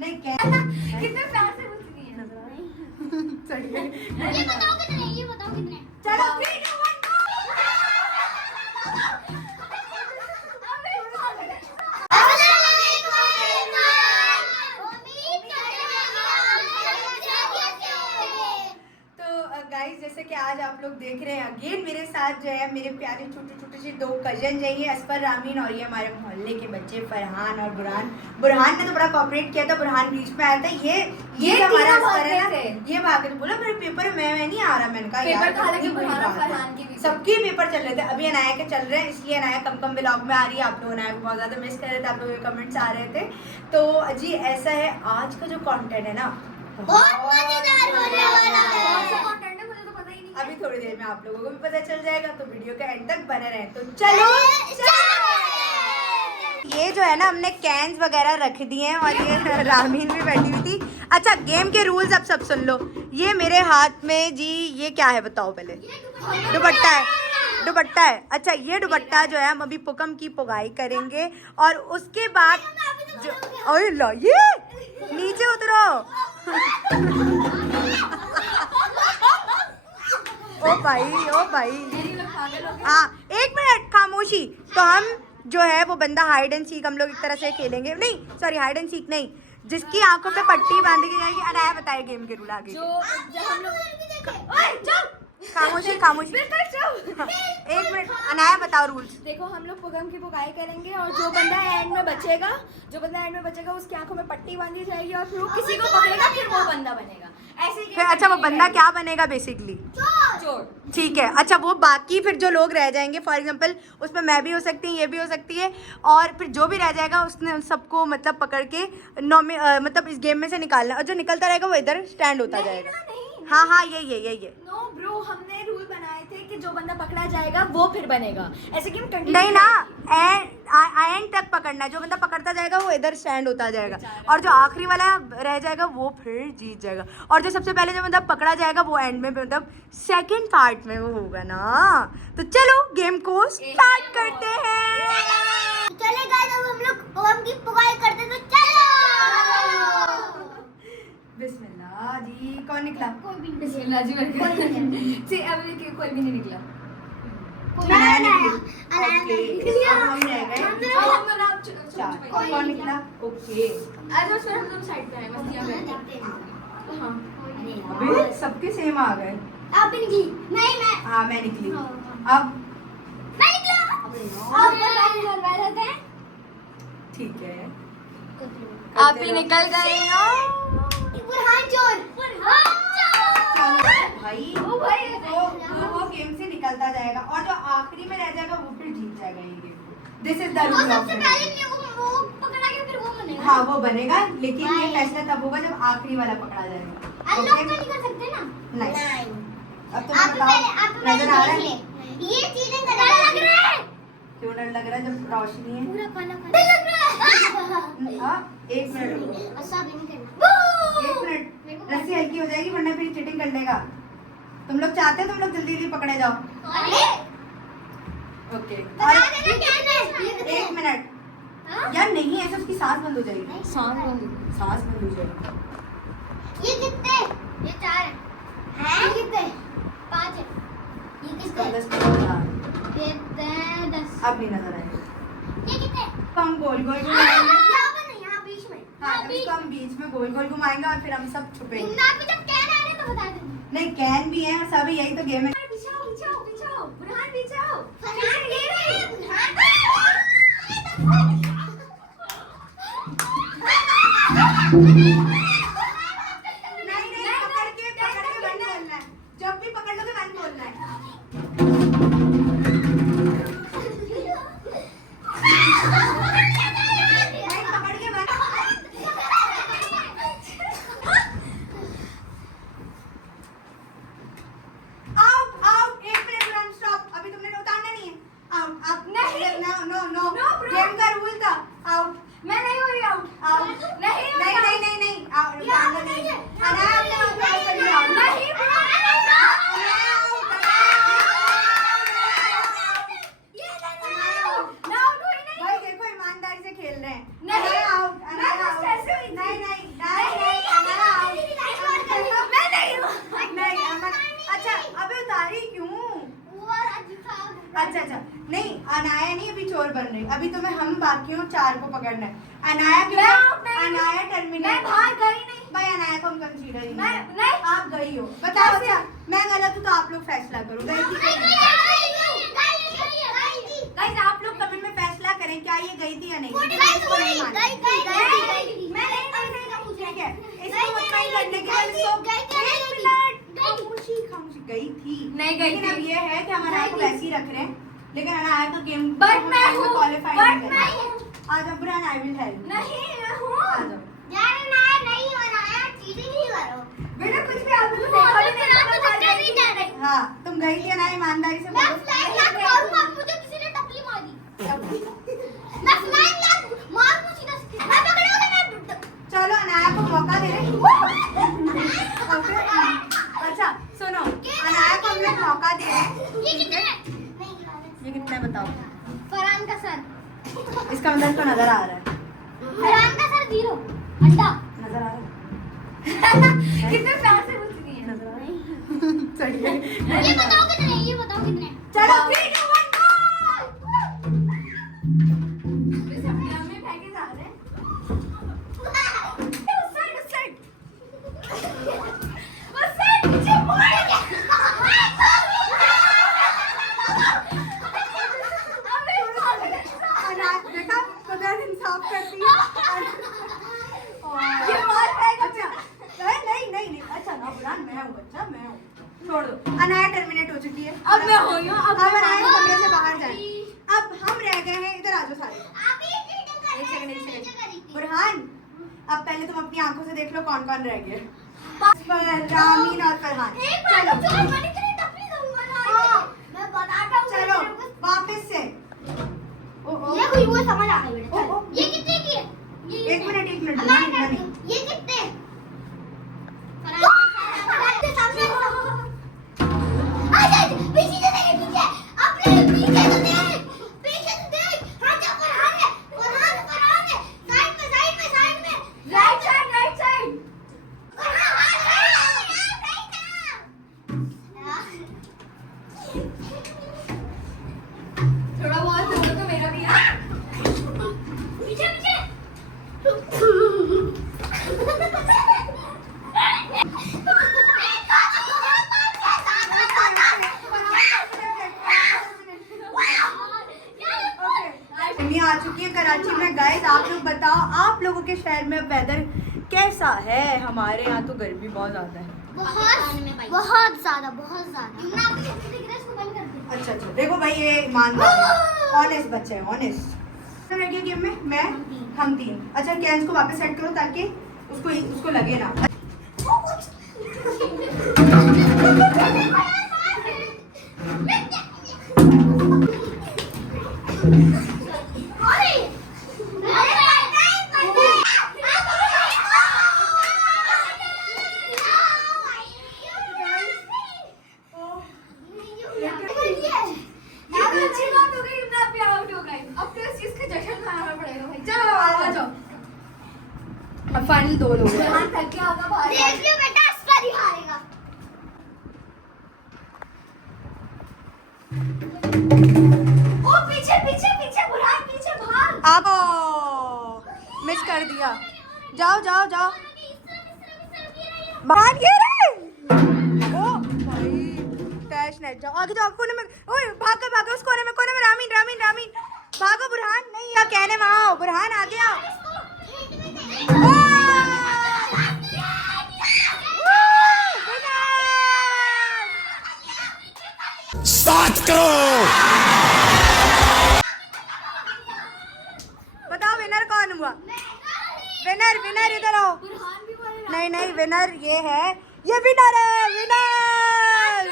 नहीं कितने प्यार से पूछ रही है। ये बताओ कितने, ये बताओ कितने। चलो गाइस, जैसे कि आज आप लोग देख रहे हैं अगेन मेरे साथ जो है मेरे प्यारे छोटे छोटे से 2 कजन जाइए, असफर, रामीन, और ये हमारे मोहल्ले के बच्चे फरहान और बुरहान। बुरहान ने तो बड़ा कोऑपरेट किया था, बुरहान बीच में आया था। ये हमारा असफर है ना, ये भाग के बोला मेरे पेपर में नहीं आ रहा। मैंने कहा यार सबके पेपर चल रहे थे, अभी अनाया के चल रहे हैं, इसलिए अनाया कम ब्लॉग में आ रही है। आप लोग अनाया को बहुत ज्यादा मिस कर रहे थे, आप लोगों के कमेंट्स आ रहे थे। तो जी ऐसा है, आज का जो कंटेंट है ना बहुत मजेदार होने वाला है। अभी थोड़ी देर में आप लोगों को भी पता चल जाएगा, तो वीडियो के एंड तक बने रहें। तो चलो ये जो है ना हमने कैंस वगैरह रख दिए हैं, और ये रामीन भी बैठी हुई थी। अच्छा, गेम के रूल्स अब सब सुन लो। ये मेरे हाथ में जी ये क्या है बताओ पहले। दुपट्टा है, दुपट्टा है। अच्छा, ये दुपट्टा जो है हम अभी पुकम की पुगाई करेंगे, और उसके बाद जो अरे लो ये नीचे उतरो। ओ भाई हाँ, 1 मिनट खामोशी। तो हम जो है वो बंदा हाइड एंड सीक हम लोग एक तरह से खेलेंगे, नहीं सॉरी हाइड एंड सीक नहीं, जिसकी आंखों पे पट्टी बांधी जाएगी। अनाया बताए गेम के रूल आगे। खामोशी 1 मिनट, अनाया बताओ रूल्स। देखो, हम लोग पुगम की पुगाई करेंगे, और जो बंदा एंड में बचेगा उसकी आंखों में पट्टी बांधी जाएगी, और फिर वो किसी को पकड़ेगा, फिर वो बंदा बनेगा। ऐसे फिर अच्छा वो बंदा क्या बनेगा बेसिकली? चोर। ठीक है। अच्छा, वो बाकी फिर जो लोग रह जाएंगे, फॉर एग्जांपल उसमें मैं भी हो सकती हूँ, ये भी हो सकती है, और फिर जो भी रह जाएगा उसने सबको मतलब पकड़ के मतलब इस गेम में से निकालना, और जो निकलता रहेगा वो इधर स्टैंड होता जाएगा। हाँ यही नो ब्रो, हमने रूल बनाए थे कि जो बंदा पकड़ा जाएगा वो फिर बनेगा। ऐसे गेम कंटिन्यू नहीं ना, एंड तक पकड़ना है। जो बंदा पकड़ता जाएगा वो इधर स्टैंड होता जाएगा, और जो आखिरी वाला रह जाएगा वो फिर जीत जाएगा, और जो सबसे पहले जो मतलब पकड़ा जाएगा वो एंड में मतलब सेकंड पार्ट में वो होगा ना। तो चलो गेम को स्टार्ट करते हैं। चले गाइस, अब हम लोग पुगम की पुगाई करते हैं, तो चलो। बिस्मिल्लाह जी। कौन निकला? कोई भी नहीं। बिस्मिल्लाह जी कोई नहीं। कोई भी नहीं निकला। अनाया निकली। ओके, अब हम रह गए 4। कौन निकला? ओके, साइड पे है, मस्तियां करते हैं। हाँ, अबे सबके सेम आ गए। आप भी निकली? नहीं, मैं। हाँ मैं निकली। अब मैं निकला। अब रहते हैं। ठीक है, आप ही निकल गए हो। बुरहान चोर। भाई वो गेम से निकलता जाएगा, और जो आखिरी में रह जाएगा वो फिर जीत जाएगा ये गेम। दिस इज द वो रूल ऑफ सबसे पहले वो पकड़ा के फिर वो बनेगा। हाँ वो बनेगा, लेकिन ये फैसला तब होगा जब आखिरी वाला पकड़ा जाएगा। अनलॉक तो नहीं कर सकते ना? नहीं। अब तुम आप बताओ, नजर आ रहा है? ये चीजें डर लग रहा है। क्यों डर लग रहा है जब रोशनी है? पूरा काला काला लग रहा है। हाँ 1 मिनट रुको, ऐसा भी नहीं करना। 1 मिनट। रस्सी हल्की हो जाएगी वरना फिर चीटिंग कर लेगा। तुम लोग चाहते हो तुम लोग जल्दी पकड़े जाओ। अरे ओके, बता देना क्या है। 1 मिनट यार, नहीं ऐसा उसकी सांस बंद हो जाएगी। सांस बंद हो जाएगी। ये कितने? ये 4 है। ये कितने? 5 है। ये कितने? 10 ये 10। अब नहीं नजर आएगा। ये कितने? तो हम गोल गोल यहाँ पर नहीं, यहाँ बीच में। हाँ, इसको हम बीच में गोल गोल घुमाएंगे, और फिर हम सब छुपेंगे। ना भी जब कैन आ रहे तो बता देना। नहीं, कैन भी है और सभी, यही तो गेम है। पीछाओ, बुरहान पीछाओ। फरहान ये रहे, बुरहान। नहीं, पकड़ के वन बोलना है। जब भी पकड़ लोगे वन बोलना है। नहीं, पकड़ के one. Out 1 minute run stop. अभी तुमने उतारना नहीं है। आउट। अब नहीं, नो गेम का रूल था। आउट। मैं नहीं हुई आउट। नहीं आउट। उतारना नहीं। अनाया अपने ऊपर कर लिया। नहीं अच्छा अच्छा नहीं, अनाया नहीं अभी चोर बन रही, अभी तुम्हें हम बाकी हो 4 को पकड़ना है। अनाया अनाया टर्मिनेट, मैं बाहर गई नहीं भाई अनाया को हम कंसीडर ही मैं नहीं, नहीं आप गई हो। बताओ अच्छा, मैं गलत हूँ तो आप लोग फैसला करो, गई थी कि नहीं? गाइस आप लोग कमेंट में फैसला करें क्या ये गई थी या नहीं। इसको नहीं मानना। ठीक है, इसको मत कहीं करने के लिए इसको खामोशी खामोशी गई थी नहीं गई लेकिन थी। अब ये है कि हम अनाया को वैसे ही रख रहे हैं, लेकिन अनाया का गेम But मैं हूँ, क्वालिफाई but नहीं मैं करेगा। आ जाओ बुरहान, आई विल हेल्प। नहीं मैं हूँ आ जाओ बेटा कुछ भी आप लोग देखा भी नहीं। हाँ तुम गई थी अनाया, ईमानदारी से बोलो। चलो अनाया को मौका दे रहे हैं। ओके, अच्छा सुनो, अनाया को हम लोग मौका दे रहे हैं। ये कितना है बताओ, फरहान का सर इसका मतलब इसको नजर आ रहा है, फरहान का सर 0 अंडा नजर आ रहा है, कितने प्यार से पूछ रही है। नजर आ रहा है। सही है। ये बताओ कितने चलो 3 2 1 go! में फेंके जा रहे हैं। उस साइड पीछे मुड़ गया। अनाया देखा खुदा ने इंसाफ कर दिया। ये मार खाएगा। अच्छा नहीं नहीं नहीं अच्छा ना बुरहान, मैं हूँ बच्चा, मैं हूँ, छोड़ दो। अनाया टर्मिनेट हो चुकी है, अब मैं हुई हूँ, अब मैं अनाया हूँ। कमरे से बाहर जाए। अब हम रह गए हैं, इधर आ जाओ सारे। एक सेकंड बुरहान, अब पहले तुम अपनी आंखों से देख लो कौन कौन रह गए। रामीन और फरहान, चलो चलो वापस से। ओ, ओ, समझ आ गई ओ, ओ, ये कितने की है? एक मिनट बुरहान, इतना नहीं। ये कितने? पीछे से देख, पीछे अपने पीछे से देख, पीछे से देख। हाँ जा फरहान है, फरहान है, साइड में राइट साइड फरहान है। थोड़ा बहुत दो तो मेरा भी है। पीछे मम्मी आ चुकी है कराची में। गाइस आप लोग बताओ, आप लोगों के शहर में वेदर कैसा है? हमारे यहाँ तो गर्मी बहुत ज्यादा है। बहुत ज्यादा अच्छा अच्छा देखो भाई, ये ईमानदार है, ऑनेस्ट बच्चा है, ऑनेस्ट। रह गया गेम में मैं, हम 3। अच्छा कैंस को वापस सेट करो ताकि उसको लगे ना। अच्छी बात हो गई, मैं भी आउट हो गई। अब तो इस चीज का जश्न मनाना पड़ेगा भाई। चलो आ जाओ, अब फाइनल 2 लोग हैं। हाँ थक गया होगा बाहर। देखिए बेटा, इस पर ही हारेगा। ओ पीछे बुरहान, पीछे भाग। आप मिस कर दिया। जाओ बाहर गिरे। ओ भाई टैश नेट, जाओ आगे जाओ, कोने में। ओए भागो उस कोने में रामीन भागो। बुरहान नहीं, या कहने वहां आओ, बुरहान आगे आओ। बताओ विनर कौन हुआ? विनर इधर आओ। बुरहान भी बोले नहीं विनर ये है, ये विनर है, विनर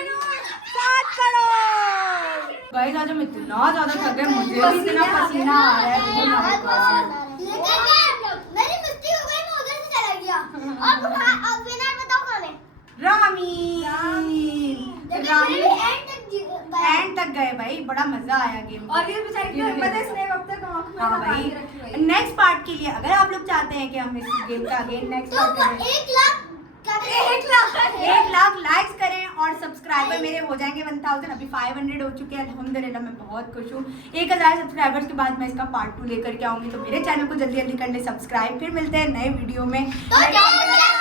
7 करोड़। गाइस आज हम इतना ज्यादा थक गए, मुझे भी इतना पसीना आ रहा है। Oh my God। मेरी मिस्टेक हो गई, मैं उधर से चला गया। अब विनर बताओ कौन है? रामीन एंड तक गए भाई, बड़ा मजा आया गेम। और ये बेचारी को पता है स्नेक अब तक आंख में हाँ लगा भाई, के रखी हुई है। नेक्स्ट पार्ट के लिए अगर आप लोग चाहते हैं कि हम इस गेम का अगेन नेक्स्ट तो पार्ट करें, 1 लाख 1 लाख लाइक्स करें और सब्सक्राइब सब्सक्राइबर मेरे हो जाएंगे 1000, अभी 500 हो चुके हैं अल्हम्दुलिल्लाह। मैं बहुत खुश हूँ। 1000 सब्सक्राइबर्स के बाद मैं इसका पार्ट 2 लेकर के आऊँगी, तो मेरे चैनल को जल्दी जल्दी कर ले सब्सक्राइब। फिर मिलते हैं नए वीडियो में। तो